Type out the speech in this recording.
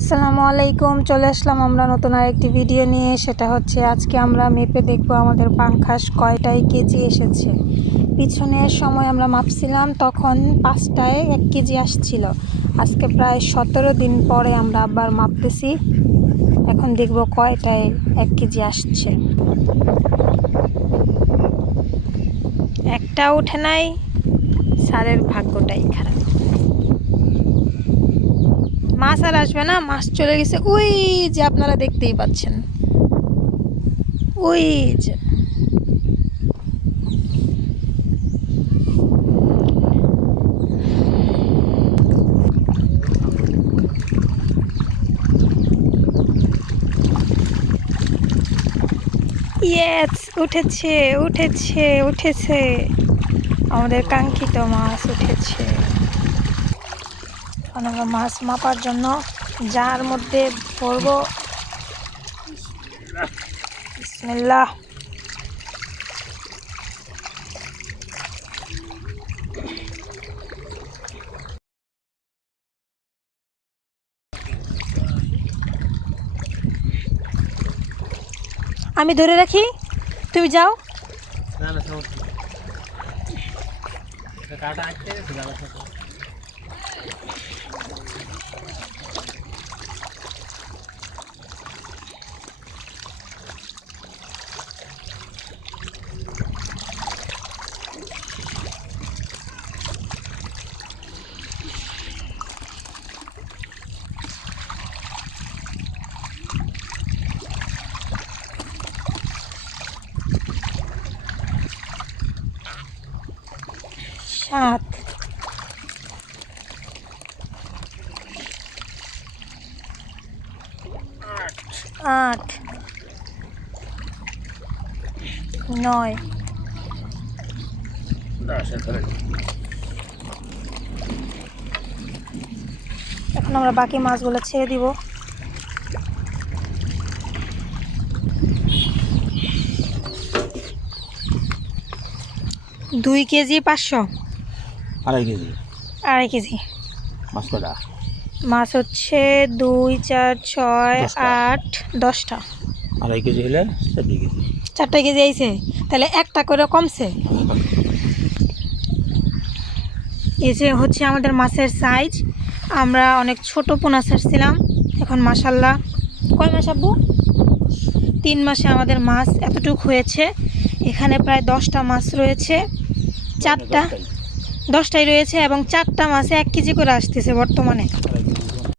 আসসালামু আলাইকুম। চলে আসলাম আমরা নতুন আরেকটি ভিডিও নিয়ে। সেটা হচ্ছে আজকে আমরা মেপে দেখব আমাদের পাঙ্খাস কয়টায় কেজি এসেছে। পিছনের সময় আমরা মাপছিলাম, তখন 5টায় 1 কেজি আসছিল। আজকে প্রায় 17 দিন পরে আমরা আবার মাপতেছি। এখন দেখব কয়টায় 1 কেজি আসছে। একটা উঠে নাই, স্যারের ভাগ্যটাই খারাপ। মাছ আর আসবে না, মাছ চলে গেছে ওই যে, আপনারা দেখতেই পাচ্ছেন ওই যে। ইয়েস, উঠেছে উঠেছে উঠেছে, আমাদের কাঙ্ক্ষিত মাছ উঠেছে। এখন আমরা মাছ মাপার জন্য জার মধ্যে ভরবো। বিসমিল্লাহ। আমি ধরে রাখি, তুমি যাও। না না সমস্যা নেই, কাটা আটকে গেছে জানার সাথে। সাত, আট, 9। এখন আমরা বাকি মাছগুলো ছেড়ে দিব। দুই কেজি 500। 2.5 কেজি 2.5 কেজি মাছ কটা? মাছ হচ্ছে 2, 4, 6, 8, 10টা। 2.5 কেজি হলে 4 কেজি। 4টা কেজি আইছে, তাহলে একটা করে কমছে। এই যে হচ্ছে আমাদের মাছের সাইজ। আমরা অনেক ছোট পোনা ছাড়ছিলাম, এখন মাশাল্লাহ কয় মাস আব্বু? 3 মাসে আমাদের মাছ এতটুকু হয়েছে। এখানে প্রায় 10টা মাছ রয়েছে, 10টাই রয়েছে এবং 4টা মাছে 1 কেজি করে আসতেছে বর্তমানে।